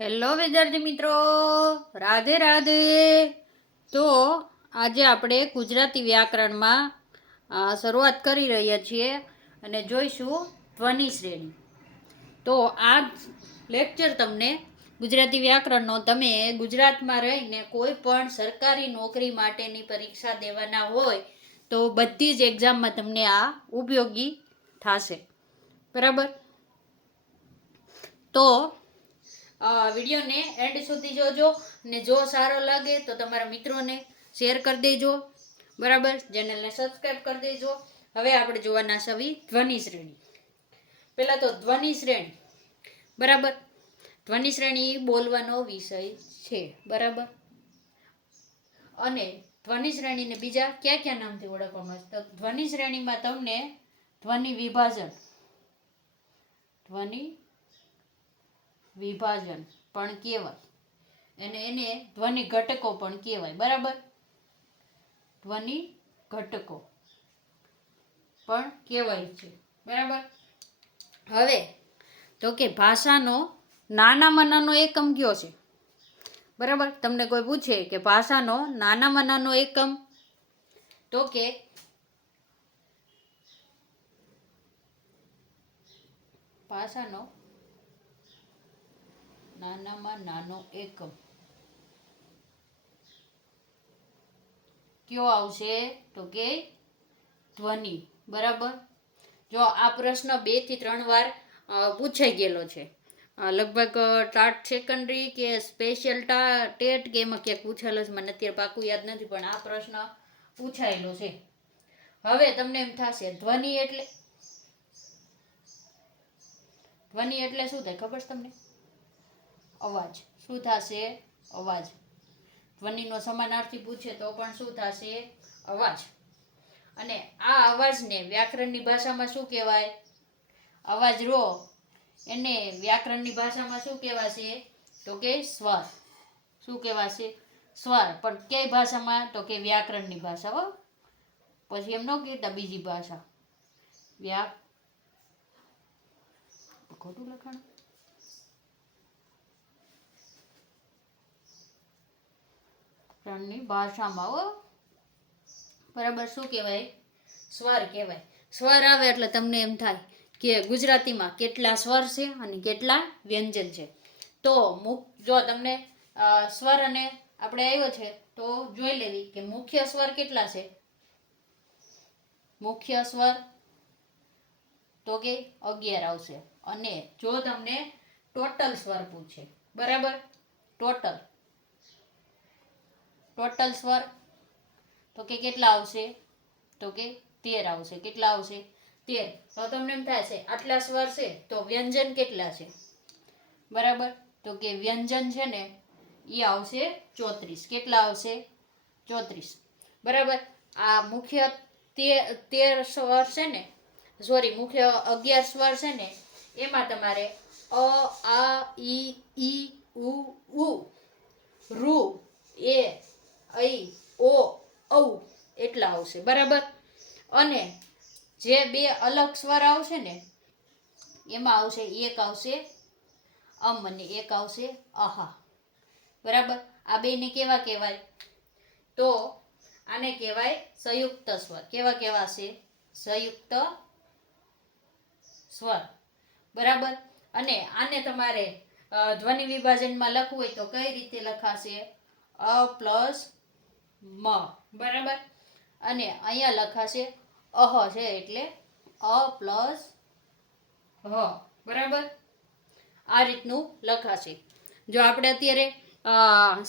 Hello વિદ્યાર્થી મિત્રો, રાધે રાધે. તો આજે આપણે ગુજરાતી વ્યાકરણમાં શરૂઆત કરી રહ્યા છીએ અને જોઈશું ધ્વનિ શ્રેણી. તો આ લેક્ચર તમને ગુજરાતી વ્યાકરણનો તમે ગુજરાતમાં રહીને કોઈ પણ સરકારી નોકરી માટેની પરીક્ષા દેવાના હોય તો બધી જ એક્ઝામમાં તમને આ ઉપયોગી થશે. બરાબર? તો વિડીયોને એન્ડ સુધી જોજો ને જો સારો લાગે તો તમારા મિત્રોને શેર કરી દેજો. બરાબર? ચેનલને સબસ્ક્રાઈબ કરી દેજો. હવે આપણે જોવાના છે ધ્વનિ શ્રેણી. પહેલા તો ધ્વનિ શ્રેણી. બરાબર? ધ્વનિ શ્રેણી બોલવાનો વિષય છે. બરાબર? અને ધ્વનિ શ્રેણીને બીજા કયા કયા નામથી ઓળખવામાં આવે? તો ધ્વનિ શ્રેણીમાં તમને ધ્વનિ વિભાજન પણ કહેવાય અને એને ધ્વનિ ઘટકો પણ કહેવાય. બરાબર? ધ્વનિ ઘટકો પણ કહેવાય છે. બરાબર? હવે તો કે ભાષાનો નાનામાં નાનો એકમ કયો છે? બરાબર? તમને કોઈ પૂછે કે ભાષાનો નાનામાં નાનો એકમ, તો કે ભાષાનો નાનામાં નાનો એકમ કયો આવશે? તો કે ધ્વનિ. બરાબર? જો આ પ્રશ્ન 2 થી 3 વાર પૂછાઈ ગયેલો છે. લગભગ ટાટ સેકન્ડરી કે સ્પેશિયલ ટેટ કે એમાં ક્યાંક પૂછેલો છે, મને અત્યારે પાકું યાદ નથી, પણ આ પ્રશ્ન પૂછાયેલો છે. હવે તમને એમ થશે ધ્વનિ એટલે શું થાય ખબર છે તમને? અવાજ. શું થશે? અવાજ. ધ્વનિનો સમાનાર્થી પૂછે તો પણ શું થશે? અવાજ. અને આ અવાજને વ્યાકરણની ભાષામાં શું કહેવાય? અવાજ રો એને વ્યાકરણની ભાષામાં શું કહેવાશે? તો કે સ્વર. શું કહેવાશે? સ્વર. પણ કઈ ભાષામાં? તો કે વ્યાકરણની ભાષા. હો, પછી એમ ન કહેતા બીજી ભાષા. ખોટું લખાણ. ભાષામાં. હો, બરાબર. શું કહેવાય? સ્વર કહેવાય. સ્વર આવે એટલે તમને એમ થાય કે ગુજરાતીમાં કેટલા સ્વર છે અને કેટલા વ્યંજન છે. તો જો તમને સ્વર અને આપણે આવ્યો છે તો જોઈ લેવી કે મુખ્ય સ્વર કેટલા છે. મુખ્ય સ્વર તો કે 11 આવશે. અને જો તમને ટોટલ સ્વર પૂછે, બરાબર, ટોટલ સ્વર તો કે કેટલા આવશે? તો કે 13 આવશે. કેટલા આવશે? 13. તો તમને એમ થાય છે આટલા સ્વર છે તો વ્યંજન કેટલા છે? બરાબર? તો કે વ્યંજન છે ને એ આવશે 34. કેટલા આવશે? 34. બરાબર? આ મુખ્ય 13 સ્વર છે ને, મુખ્ય 11 સ્વર છે ને, એમાં તમારે અ, આ, ઈ, ઉ, ઋ, એ, ઐ, ઓ, ઔ એટલા આવશે. બરાબર? અને જે 2 અલગ સ્વર આવશે ને એમાં આવશે, એક આવશે અમ અને એક આવશે આહા. બરાબર? આ બેને કેવા કહેવાય? તો આને કહેવાય સંયુક્ત સ્વર. કેવા કહેવાશે? સંયુક્ત સ્વર. બરાબર? અને આને તમારે ધ્વનિ વિભાજનમાં લખવું હોય તો કઈ રીતે લખાશે? અ પ્લસ મ. બરાબર? અને અહીંયા લખાશે અહ છે એટલે અ પ્લસ હ. બરાબર? આ રીતનું લખાશે. જો આપણે અત્યારે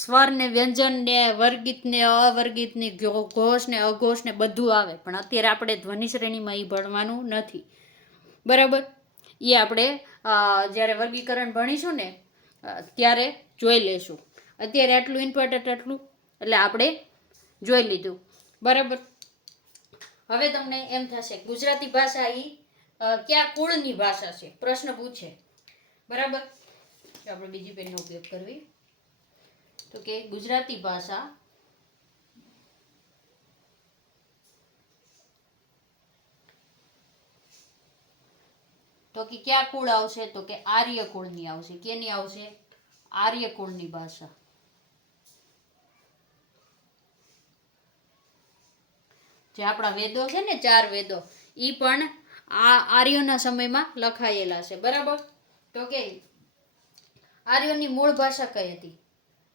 સ્વર ને વ્યંજન ને વર્ગિત ને અવર્ગિત ને ઘોષ ને અઘોષ ને બધું આવે, પણ અત્યારે આપણે ધ્વનિ શ્રેણીમાં એ ભણવાનું નથી. બરાબર? એ આપણે જ્યારે વર્ગીકરણ ભણીશું ને ત્યારે જોઈ લેશું. અત્યારે આટલું ઇમ્પોર્ટન્ટ એટલે આપણે જોઈ લીધું. બરાબર? હવે તમને એમ થશે ગુજરાતી ભાષા એ કયા કુળની ભાષા છે? પ્રશ્ન પૂછે. બરાબર? આપણે બીજી પેનનો ઉપયોગ કરવી. તો કે ગુજરાતી ભાષા તો કે કયા કુળ આવશે? તો કે આર્ય કુળની આવશે. કેની આવશે? આર્યકુળની ભાષા. જે આપણા વેદો છે ને 4 વેદો, ઈ પણ આ આર્યોના સમયમાં લખાયેલા છે. બરાબર. તો કે આર્યોની મૂળ ભાષા કઈ હતી?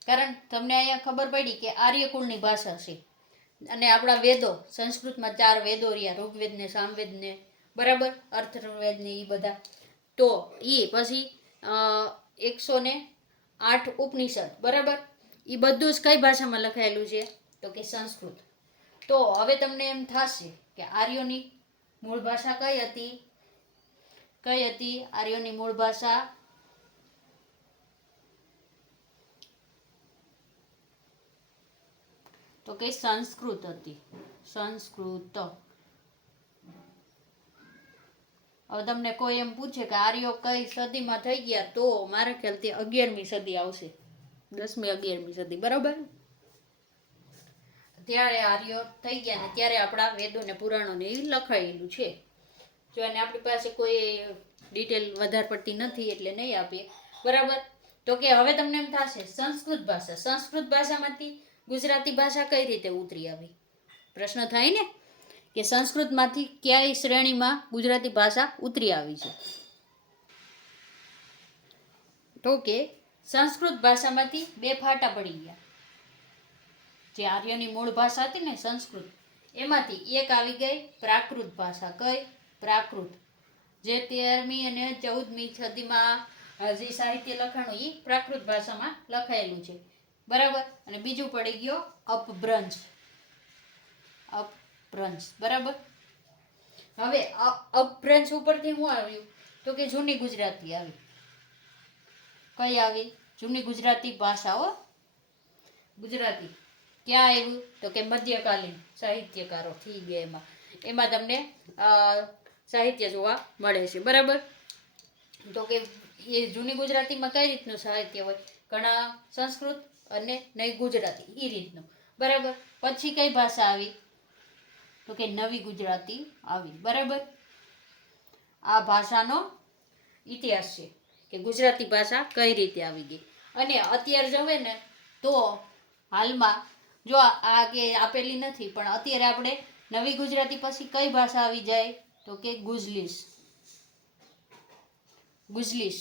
કારણ તમને અહીંયા ખબર પડી કે આર્યકુળની ભાષા છે. અને આપણા વેદો સંસ્કૃતમાં 4 વેદો રહ્યા, ઋગ્વેદ ને, સામવેદ ને, બરાબર, અથર્વવેદ ને, ઈ બધા. તો ઈ પછી 108 ઉપનિષદ, બરાબર, ઈ બધું જ કઈ ભાષામાં લખાયેલું છે? તો કે સંસ્કૃત. તો હવે તમને એમ થશે કે આર્યોની મૂળ ભાષા કઈ હતી? કઈ હતી આર્યોની મૂળ ભાષા? તો કે સંસ્કૃત હતી. સંસ્કૃત. હવે તમને કોઈ એમ પૂછે કે આર્યો કઈ સદીમાં થઈ ગયા, તો મારા ખ્યાલથી 11મી સદી આવશે. 10મી 11મી સદી, બરાબર. ત્યારે આર્યો થઈ ગયા ને ત્યારે આપણા વેદો ને પુરાણો ને એ લખાયેલું છે. જો એને આપણી પાસે કોઈ ડિટેલ વધારે પડતી નથી એટલે નહીં આપીએ, બરાબર. તો કે હવે તમને એમ થશે સંસ્કૃત ભાષા, સંસ્કૃત ભાષામાંથી ગુજરાતી ભાષા કઈ રીતે ઉતરી આવી? પ્રશ્ન થાય ને કે સંસ્કૃતમાંથી કયા શ્રેણીમાં ગુજરાતી ભાષા ઉતરી આવી છે? તો કે સંસ્કૃત ભાષામાંથી 2 ફાટા પડી ગયા. જે આર્યની મૂળ ભાષા હતી ને સંસ્કૃત, એમાંથી એક આવી ગઈ પ્રાકૃત ભાષા. કઈ? પ્રાકૃત. જે 13મી અને 14મી સદીમાં જે સાહિત્ય લખાણું એ પ્રાકૃત ભાષામાં લખાયેલું છે, બરાબર. અને બીજું પડી ગયો અપભ્રંશ. અપભ્રંશ, બરાબર. હવે અપભ્રંશ ઉપરથી શું આવ્યું? તો કે જૂની ગુજરાતી આવી. કઈ આવી? જૂની ગુજરાતી ભાષાઓ. ગુજરાતી ક્યાં આવ્યું? તો કે મધ્યકાલીન સાહિત્યકારો થઈ ગયા. એમાં તમને સાહિત્ય જોવા મળે છે, બરાબર. તો કે એ જૂની ગુજરાતીમાં કઈ રીતનું સાહિત્ય હોય? ઘણા સંસ્કૃત અને નહીં ગુજરાતી, એ રીતનું, બરાબર. પછી કઈ ભાષા આવી? તો કે નવી ગુજરાતી આવી, બરાબર. આ ભાષાનો ઇતિહાસ છે કે ગુજરાતી ભાષા કઈ રીતે આવી ગઈ. અને અત્યારે જોવે ને તો હાલમાં જો આ કે આપેલી નથી, પણ અત્યારે આપણે નવી ગુજરાતી પછી કઈ ભાષા આવી જાય? તો કે ગુજલીસ. ગુજલીસ.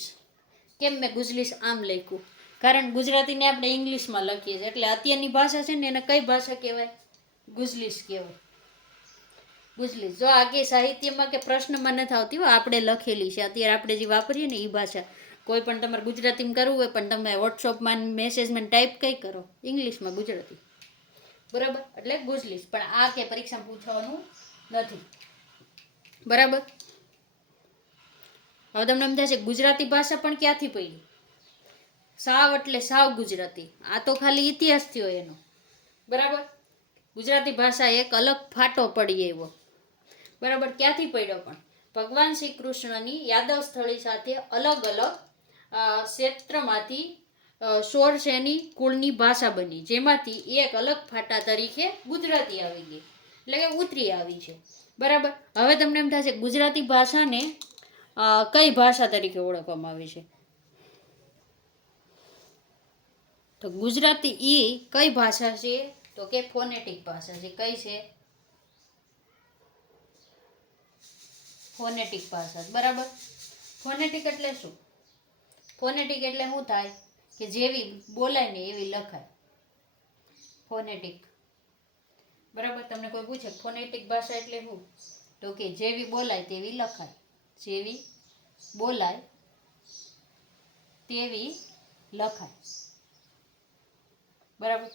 કેમ મેં ગુજલીસ આમ લખ્યું? કારણ ગુજરાતીને આપણે ઇંગ્લિશમાં લખીએ છીએ, એટલે અત્યારની ભાષા છે ને એને કઈ ભાષા કહેવાય? ગુજલીસ કહેવાય. ગુજલીસ. જો આગે સાહિત્યમાં કે પ્રશ્નમાં નથી આવતી, આપણે લખેલી છે. અત્યારે આપણે જે વાપરીએ ને એ ભાષા. કોઈ પણ તમારે ગુજરાતીમાં કરવું હોય પણ તમે વોટ્સઅપમાં મેસેજમાં ટાઈપ કઈ કરો? ઇંગ્લિશમાં ગુજરાતી, બરાબર. એટલે ગુજલીસ. પણ આ કે પરીક્ષામાં પૂછવાનું નથી, બરાબર. હવે તમને એમ થશે ગુજરાતી ભાષા પણ ક્યાંથી પડી? સાવ એટલે સાવ ગુજરાતી. આ તો ખાલી ઇતિહાસ થયો એનો, બરાબર. ગુજરાતી ભાષા એક અલગ ફાટો પડી આવ્યો, બરાબર. ક્યાંથી પડ્યો? પણ ભગવાન શ્રી કૃષ્ણની યાદવ સ્થળી સાથે અલગ અલગ ક્ષેત્રમાંથી 16 શ્રેણી કુળની ભાષા બની, જેમાંથી એક અલગ ફાટા તરીકે ગુજરાતી આવી ગઈ, એટલે કે ઉતરી આવી છે, બરાબર. હવે તમને એમ થશે ગુજરાતી ભાષાને કઈ ભાષા તરીકે ઓળખવામાં આવે છે? તો ગુજરાતી એ કઈ ભાષા છે? તો કે ફોનેટિક ભાષા છે. કઈ છે? ફોનેટિક ભાષા, બરાબર. ફોનેટિક એટલે શું? ફોનેટિક એટલે શું થાય? કે જેવી બોલાય ને એવી લખાય. ફોનેટિક, બરાબર. તમને કોઈ પૂછે ફોનેટિક ભાષા એટલે શું? તો કે જેવી બોલાય તેવી લખાય. જેવી બોલાય તેવી લખાય, બરાબર.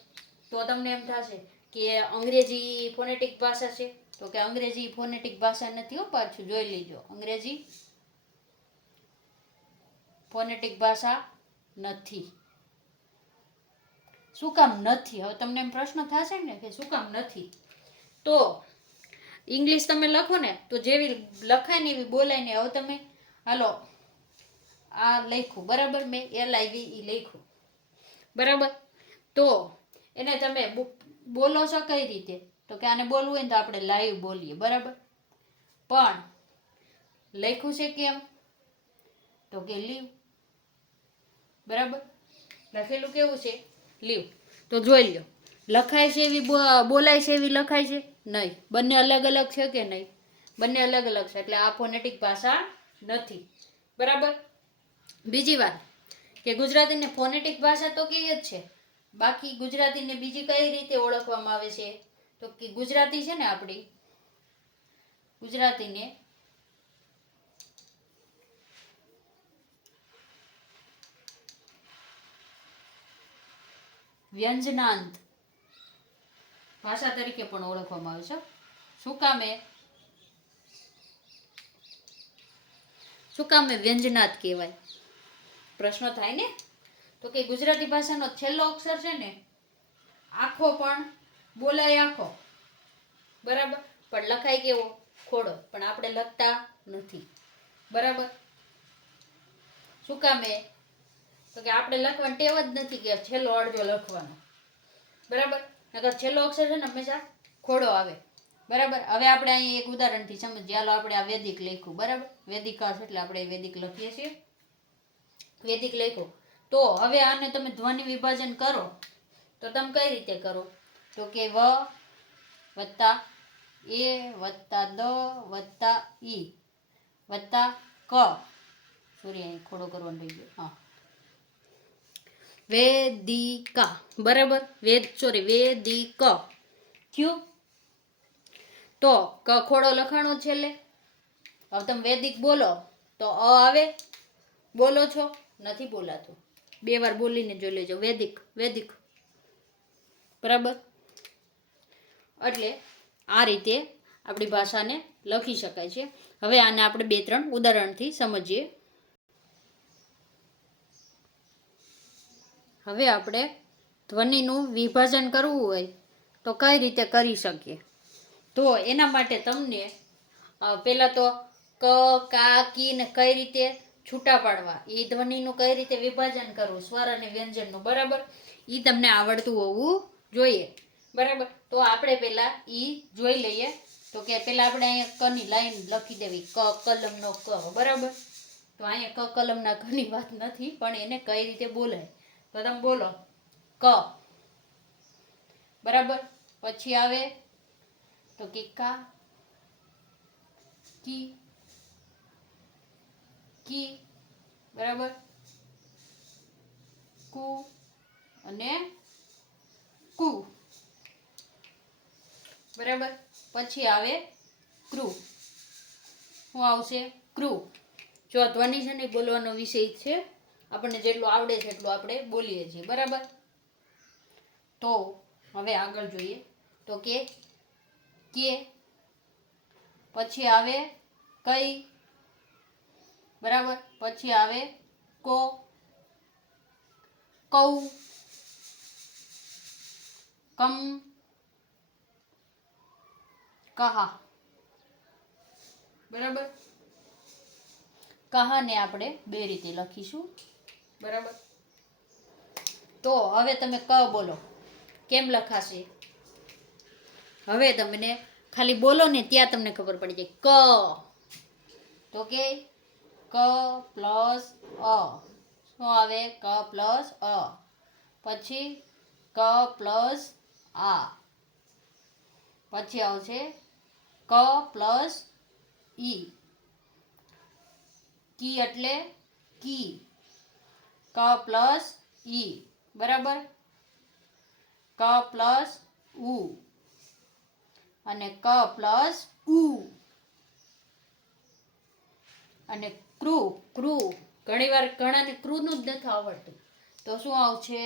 તો તમને એમ થશે કે અંગ્રેજી ફોનેટિક ભાષા છે? તો કે અંગ્રેજી ફોનેટિક ભાષા નથી હો, પાછું જોઈ લીજો. અંગ્રેજી ફોનેટિક ભાષા નથી. શું કામ નથી? હવે તમને એમ પ્રશ્ન થશે ને કે શું કામ નથી? તો ઇંગ્લિશ તમે લખો ને તો જેવી લખાય ને એવી બોલાય ને. હવે તમે હાલો આ લખ્યું, બરાબર. મેં LIVE લખ્યું, બરાબર. તો એને તમે બોલો છો કઈ રીતે? તો કે આને બોલવું હોય ને તો આપણે લાઈવ બોલીએ, બરાબર. પણ લખ્યું છે કેમ? તો કે લીવ, બરાબર. લખેલું કેવું છે? લીવ. તો જોઈ લો, લખાય છે એવી બોલાય છે એવી લખાય છે? નહીં. બંને અલગ અલગ છે કે નહીં? બંને અલગ અલગ છે, એટલે આ ફોનેટિક ભાષા નથી. બરાબર. બીજી વાત કે ગુજરાતીને ફોનેટિક ભાષા તો કહીએ જ છે, બાકી ગુજરાતીને બીજી કઈ રીતે ઓળખવામાં આવે છે? તો કે ગુજરાતી છે ને આપણી, ગુજરાતીને વ્યંજનાંત ભાષા તરીકે પણ ઓળખવામાં આવે છે. શું કામે વ્યંજનાત કહેવાય? પ્રશ્ન થાય ને. તો કે ગુજરાતી ભાષાનો છેલ્લો અક્ષર છે ને, આખો પણ બોલાય આખો, બરાબર, પણ લખાય કેવો? ખોડો. પણ આપણે લખતા નથી. બરાબર. શું કામે? તો કે આપણે લખવાની ટેવ જ નથી કે છેલ્લો અડધો લખવાનો. બરાબર. નકર છેલ્લો અક્ષર છે ને હંમેશા ખોડો આવે. બરાબર. હવે આપણે અહીં એક ઉદાહરણથી સમજીએ. હાલો, આપણે આ વેદિક લખ્યું. બરાબર. વેદિકા છે એટલે આપણે વેદિક લખીએ છીએ. વેદિક લખ્યું. તો હવે આને તમે ધ્વનિ વિભાજન કરો તો તમે કઈ રીતે કરો? તો કે વ વત્તા એ વત્તા દ વત્તા ઈ વત્તા ક. સોરી, અહીં ખોડો કરવાનો રહી ગયો. હા, વેદિકા. બરાબર. વેદિક થયું. તો ક ખોડો લખાણો છેલ્લે. હવે તમે વેદિક બોલો તો અ આવે? બોલો છો? નથી બોલાતું. 2 વાર બોલીને જોઈ લેજો. વેદિક, વેદિક. બરાબર. એટલે આ રીતે આપણી ભાષાને લખી શકાય છે. હવે આને આપણે 2-3 ઉદાહરણથી સમજીએ. હવે આપણે ધ્વનિનું વિભાજન કરવું હોય તો કઈ રીતે કરી શકીએ? તો એના માટે તમને પહેલાં તો ક, કા, કી ને કઈ રીતે છૂટા પાડવા, એ ધ્વનિનું કઈ રીતે વિભાજન કરવું, સ્વર અને વ્યંજનનું, બરાબર, એ તમને આવડતું હોવું જોઈએ. બરાબર. તો આપણે પહેલાં એ જોઈ લઈએ. તો કે પહેલાં આપણે અહીંયા કની લાઈન લખી દેવી. ક કલમનો ક. બરાબર. તો અહીંયા ક કલમના કની વાત નથી, પણ એને કઈ રીતે બોલાય તો તમે બોલો ક. બરાબર. પછી આવે તો કે કા, કી, કી. બરાબર. કુ અને કુ. બરાબર. પછી આવે ક્રુ. શું આવશે? ક્રુ. જો ધ્વનિ છે ને બોલવાનો વિષય છે, આપણને જેટલું આવડે છે એટલું આપણે બોલીએ છીએ. બરાબર. તો હવે આગળ જોઈએ. તો કે પછી આવે કઈ. બરાબર. પછી આવે કો, કૌ, કમ, કહા. બરાબર. કહાને આપણે 2 રીતે લખીશું. બરાબર. તો હવે તમે ક બોલો, કેમ લખાશે? હવે તમને ખાલી બોલો ને ત્યાં તમને ખબર પડી જાય. ક. તો કે ક પ્લસ અ. શું આવે? ક પ્લસ અ. પછી ક પ્લસ આ. પછી આવશે ક પ્લસ ઈ. કી એટલે કી. ક પ્લસ ઈ. બરાબર. ક પ્લસ ઉ અને ક પ્લસ ઉ. અને ક્રુ. ઘણીવાર ઘણાને ક્રુનું જ નથી આવડતું. તો શું આવશે?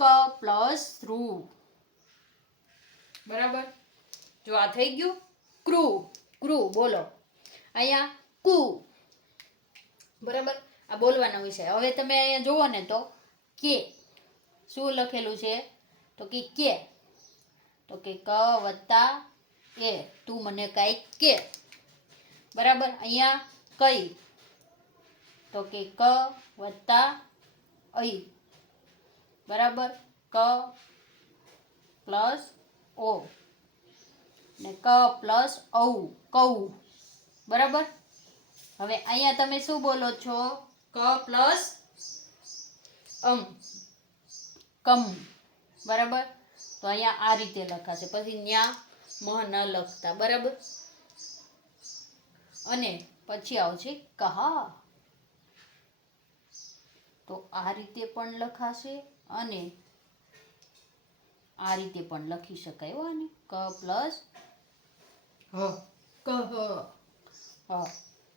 ક પ્લસ રૂ. બરાબર. જો આ થઈ ગયું ક્રુ. બોલો. અહીંયા કુ. બરાબર. આ બોલવાનો વિષય. હવે તમે અહીંયા જુઓ ને તો કે. શું લખેલું છે? તો કે તો કે ક વત્તા એ, તું મને કાંઈક કે. બરાબર. અહીંયા કઈ. તો કે ક વત્તા ઐ. બરાબર. ક પ્લસ ઓ ને ક પ્લસ ઔ, કૌ. બરાબર. હવે અહીંયા તમે શું બોલો છો? ક પ્લસ કમ, બરાબર. તો અહીંયા આ રીતે લખાશે, પછી ન્યા મ ન લખતા, બરાબર. અને પછી આવશે કહા, તો આ રીતે પણ લખાશે અને આ રીતે પણ લખી શકાય હો. આને ક પ્લસ હ, કહ, હ,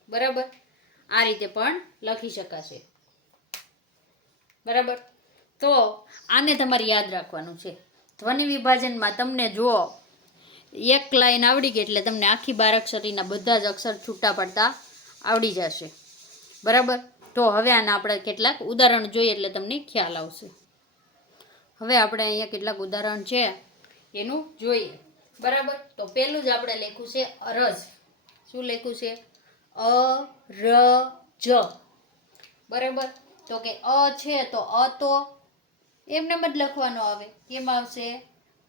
બરાબર. આ રીતે પણ લખી શકાશે, બરાબર. તો આને તમારે યાદ રાખવાનું છે. ધ્વનિ વિભાજનમાં તમને જો એક લાઈન આવડી ગઈ એટલે તમને આખી બારાક્ષરીના બધા જ અક્ષર છૂટા પડતા આવડી જશે, બરાબર. તો હવે આના આપણે કેટલાક ઉદાહરણ જોઈએ એટલે તમને ખ્યાલ આવશે. હવે આપણે અહીંયા કેટલાક ઉદાહરણ છે એનું જોઈએ, બરાબર. તો પહેલું જ આપણે લખ્યું છે અરજ. શું લખ્યું છે? અરજ, બરાબર. તો કે અ છે તો અ તો એમને જ લખવાનો આવે. કેમ આવશે?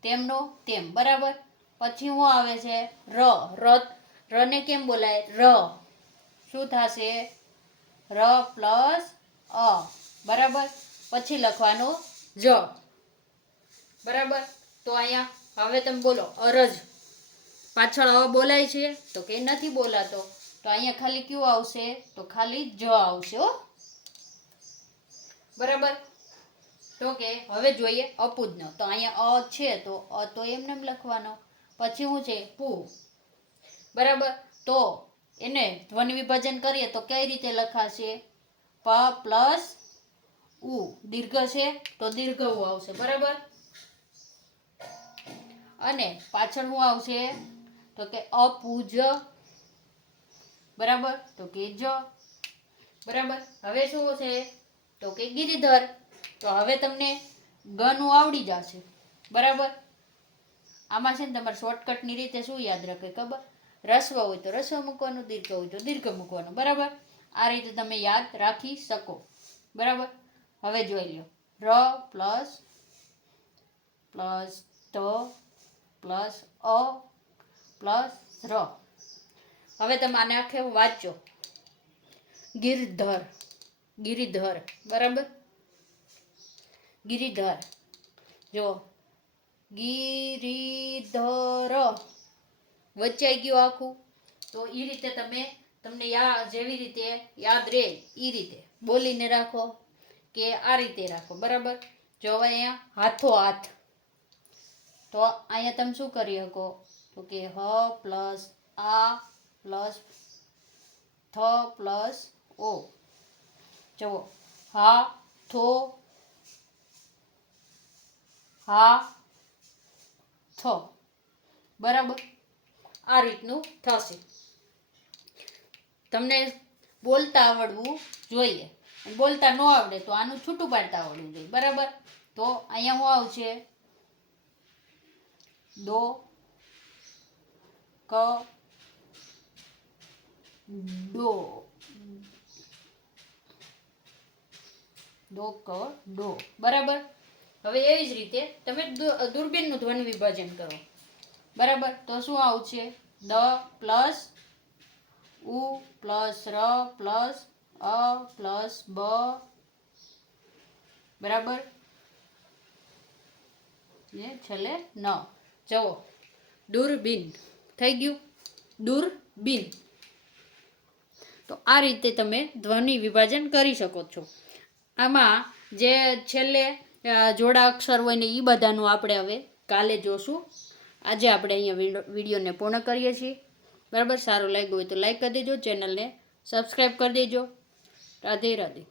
તેમનો તેમ, બરાબર. પછી શું આવે છે? ર ને કેમ બોલાય? ર. શું થશે? ર પ્લસ અ, બરાબર. પછી લખવાનો જ, બરાબર. તો અહીંયા હવે તમે બોલો અરજ, પાછળ અ બોલાય છે? તો કે નથી બોલાતો. તો અહીંયા ખાલી કયું આવશે? તો ખાલી જ આવશે હો, બરાબર. તો કે હવે જોઈએ અપૂજનો. તો અહીંયા અ છે તો અ તો એમને લખવાનો. પછી શું છે? પુ, બરાબર. તો એને ધ્વનિ વિભાજન કરીએ તો કઈ રીતે લખાશે? પ પ્લસ ઉ, દીર્ઘ છે તો દીર્ઘ ઉ આવશે, બરાબર. અને પાછળ શું આવશે? તો કે અપૂજ, બરાબર. તો કે જ, બરાબર. હવે શું છે? તો કે ગિરિધર. તો હવે તમને ગનું આવડી જશે, બરાબર. આમાં છે ને તમારે શોર્ટકટની રીતે શું યાદ રાખે ખબર? રસ્વ હોય તો રસ્વ મૂકવાનું, દીર્ઘ હોય તો દીર્ઘ મૂકવાનું, બરાબર. આ રીતે તમે યાદ રાખી શકો, બરાબર. હવે જોઈ લો ર પ્લસ ત પ્લસ અ પ્લસ ર. હવે તમે આને આખે વાંચો, ગિરધર, ગિરિધર, બરાબર. ગિરિધર, જો ગિરિધર વચાઈ ગયું આખું. તો એ રીતે તમને જેવી રીતે યાદ રહે એ રીતે બોલીને રાખો કે આ રીતે રાખો, બરાબર. જો હવે અહીંયા હાથો હાથ, તો અહીંયા તમે શું કરી શકો? તો કે હ પ્લસ આ પ્લસ થ પ્લસ ઓ. જુઓ હા થો હા થ, બરાબર. આ રીતનું થશે. તમને બોલતા આવડવું જોઈએ. બોલતા ન આવડે તો આનું છૂટું પાડતા આવડવું જોઈએ, બરાબર. તો અહીંયા શું આવશે? દો ક ડો, દો ક ડો, બરાબર. હવે એવી જ રીતે તમે દૂરબીનનું ધ્વનિ વિભાજન કરો, બરાબર. તો શું આવશે? દ પ્લસ ઉ પ્લસ ર પ્લસ અ પ્લસ બ, બરાબર. ને છેલ્લે ન. જુઓ દૂરબીન થઈ ગયું, દૂરબીન. તો આ રીતે તમે ધ્વનિ વિભાજન કરી શકો છો. આમાં જે છેલ્લે જોડા અક્ષર હોય ને એ બધાનું આપણે હવે કાલે જોશું. આજે આપણે અહીંયા વિડીયોને પૂર્ણ કરીએ છીએ, બરાબર. સારું લાગ્યું હોય તો લાઈક કરી દેજો, ચેનલને સબસ્ક્રાઈબ કરી દેજો. રાધે રાધે.